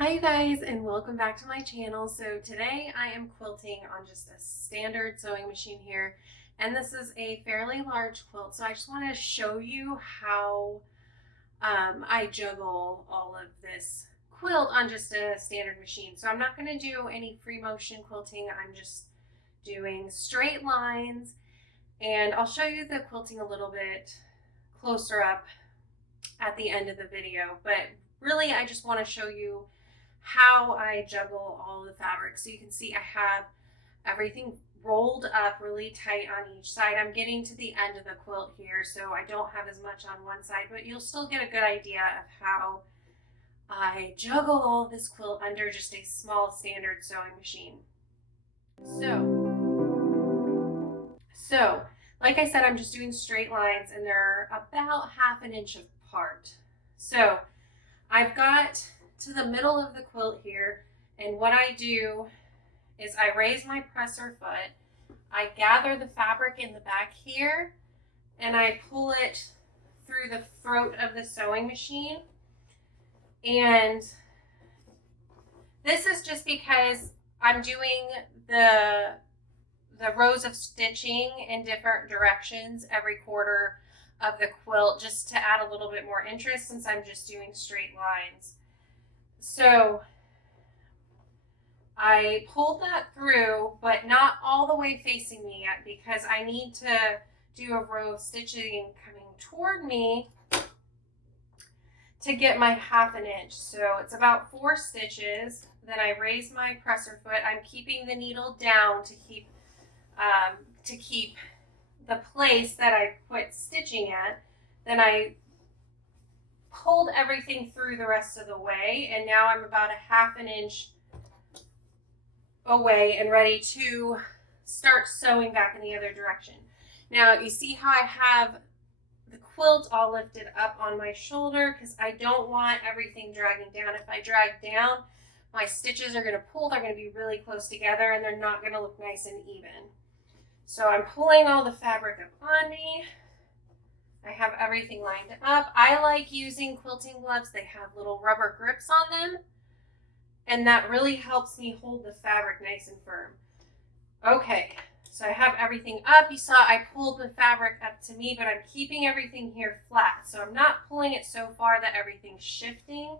Hi you guys, and welcome back to my channel. So today I am quilting on just a standard sewing machine here, and this is a fairly large quilt, so I just want to show you how I juggle all of this quilt on just a standard machine. So I'm not going to do any free motion quilting. I'm just doing straight lines, and I'll show you the quilting a little bit closer up at the end of the video, but really I just want to show you how I juggle all the fabrics. So you can see I have everything rolled up really tight on each side. I'm getting to the end of the quilt here, so I don't have as much on one side, but you'll still get a good idea of how I juggle all this quilt under just a small standard sewing machine. So like I said, I'm just doing straight lines, and they're about ½ inch apart. So I've got to the middle of the quilt here, and what I do is I raise my presser foot, I gather the fabric in the back here, and I pull it through the throat of the sewing machine. And this is just because I'm doing the rows of stitching in different directions every quarter of the quilt, just to add a little bit more interest since I'm just doing straight lines. So I pulled that through, but not all the way facing me yet, because I need to do a row of stitching coming toward me to get my ½ inch. So it's about 4 stitches. Then I raise my presser foot. I'm keeping the needle down to keep the place that I quit stitching at. Then I pulled everything through the rest of the way, and now I'm about ½ inch away and ready to start sewing back in the other direction. Now you see how I have the quilt all lifted up on my shoulder, because I don't want everything dragging down. If I drag down, my stitches are going to pull, they're going to be really close together, and they're not going to look nice and even. So I'm pulling all the fabric up on me. I have everything lined up. I like using quilting gloves. They have little rubber grips on them, and that really helps me hold the fabric nice and firm. Okay, so I have everything up. You saw I pulled the fabric up to me, but I'm keeping everything here flat. So I'm not pulling it so far that everything's shifting.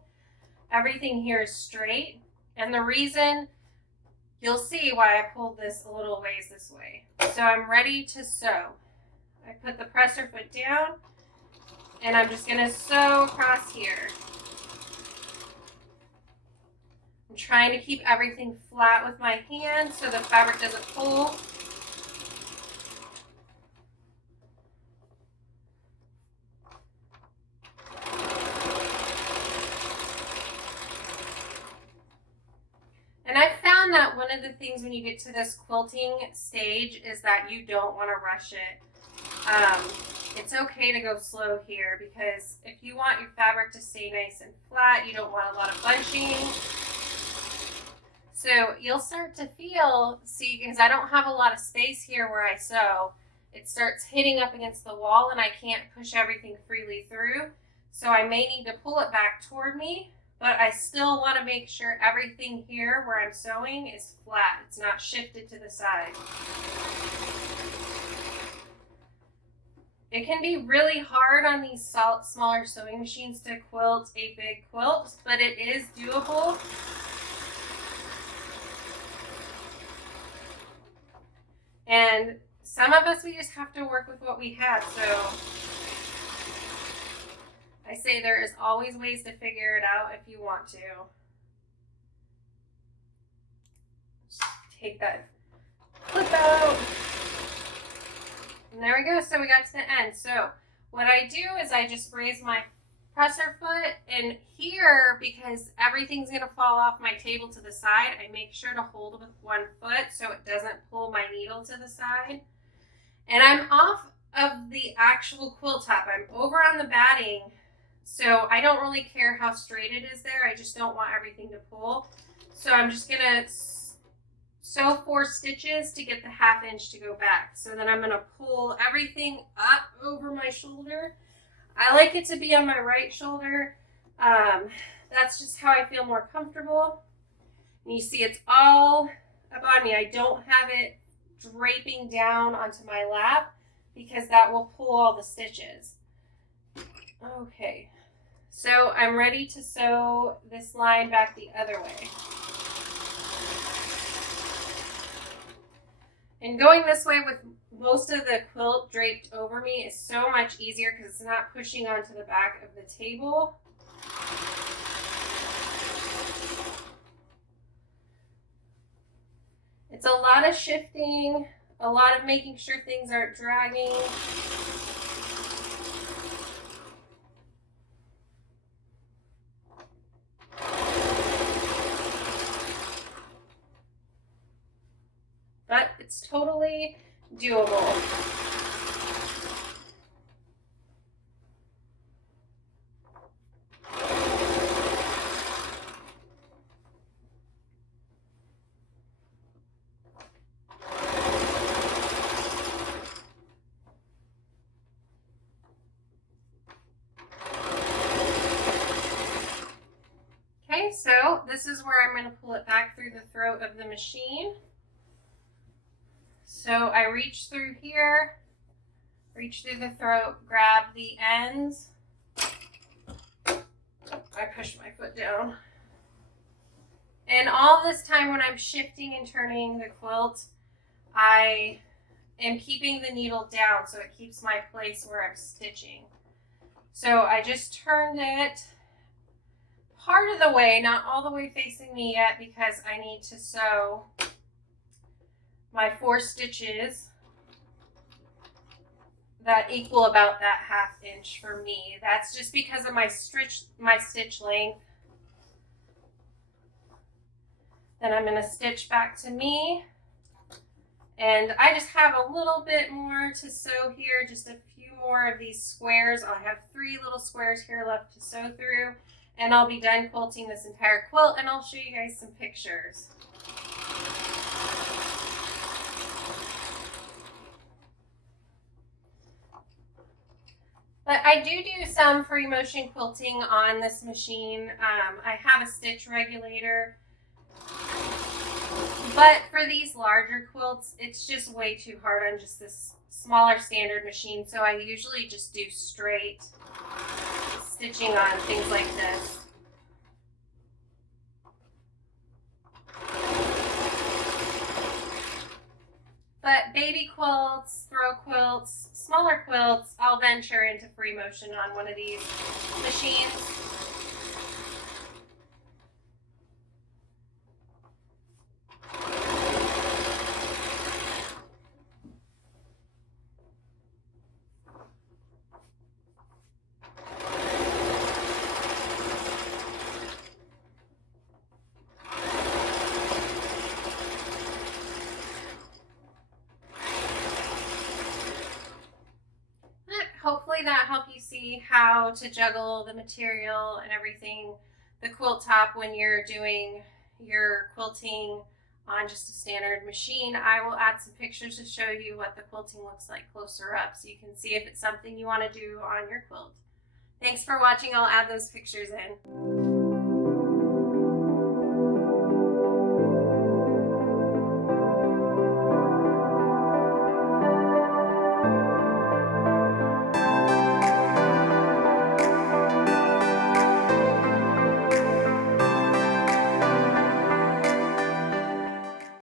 Everything here is straight. And the reason, you'll see why I pulled this a little ways this way. So I'm ready to sew. I put the presser foot down, and I'm just going to sew across here. I'm trying to keep everything flat with my hand so the fabric doesn't pull. And I found that one of the things when you get to this quilting stage is that you don't want to rush it. It's okay to go slow here, because if you want your fabric to stay nice and flat, you don't want a lot of bunching. So you'll start to feel, see, because I don't have a lot of space here where I sew, it starts hitting up against the wall and I can't push everything freely through. So I may need to pull it back toward me, but I still want to make sure everything here where I'm sewing is flat. It's not shifted to the side. It can be really hard on these smaller sewing machines to quilt a big quilt, but it is doable. And some of us, we just have to work with what we have. So I say there is always ways to figure it out if you want to. Just take that clip out. And there we go. So we got to the end. So what I do is I just raise my presser foot, and here, because everything's going to fall off my table to the side, I make sure to hold with one foot so it doesn't pull my needle to the side. And I'm off of the actual quilt top. I'm over on the batting, so I don't really care how straight it is there. I just don't want everything to pull. So I'm just going to sew 4 stitches to get the ½ inch to go back. So then I'm going to pull everything up over my shoulder. I like it to be on my right shoulder, that's just how I feel more comfortable. And you see it's all up on me. I don't have it draping down onto my lap because that will pull all the stitches. Okay, so I'm ready to sew this line back the other way. And going this way with most of the quilt draped over me is so much easier because it's not pushing onto the back of the table. It's a lot of shifting, a lot of making sure things aren't dragging. But it's totally doable. Okay, so this is where I'm going to pull it back through the throat of the machine. So I reach through here, reach through the throat, grab the ends. I push my foot down. And all this time when I'm shifting and turning the quilt, I am keeping the needle down so it keeps my place where I'm stitching. So I just turned it part of the way, not all the way facing me yet, because I need to sew my 4 stitches that equal about that 1/2 inch for me. That's just because of my stitch length. Then I'm going to stitch back to me. And I just have a little bit more to sew here, just a few more of these squares. I have 3 little squares here left to sew through, and I'll be done quilting this entire quilt, and I'll show you guys some pictures. But I do some free motion quilting on this machine. I have a stitch regulator. But for these larger quilts, it's just way too hard on just this smaller standard machine. So I usually just do straight stitching on things like this. But baby quilts, throw quilts, smaller quilts, I'll venture into free motion on one of these machines. Hopefully that helped you see how to juggle the material and everything, the quilt top, when you're doing your quilting on just a standard machine. I will add some pictures to show you what the quilting looks like closer up so you can see if it's something you want to do on your quilt. Thanks for watching. I'll add those pictures in.